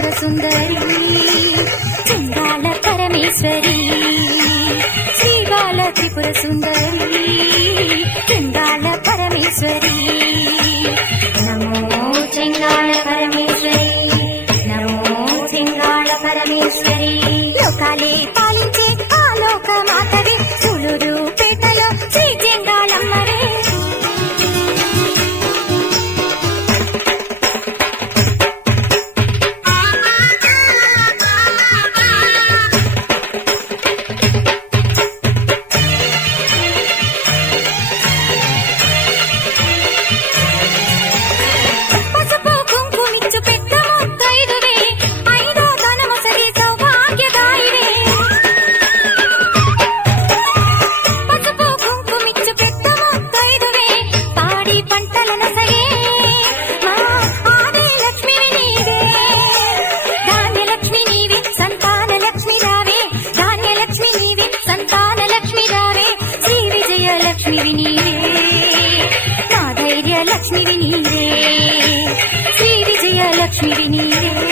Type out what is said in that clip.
త్రిపుర సుందరి చింగాళ పరమేశ్వరి శ్రీబాల త్రిపుర సుందరి చింగాళ పరమేశ్వరి నమో చింగాళ పరమేశ్వరి నమో చింగాళ పరమేశ్వరి లోకాలే పాలించే ఆలోక మాతవి సులుడు పేటలో శ్రీ చింగాళమ్మవే లక్ష్మి నీవే నా ధైర్య లక్ష్మి నీవే శ్రీ విజయ లక్ష్మి నీవే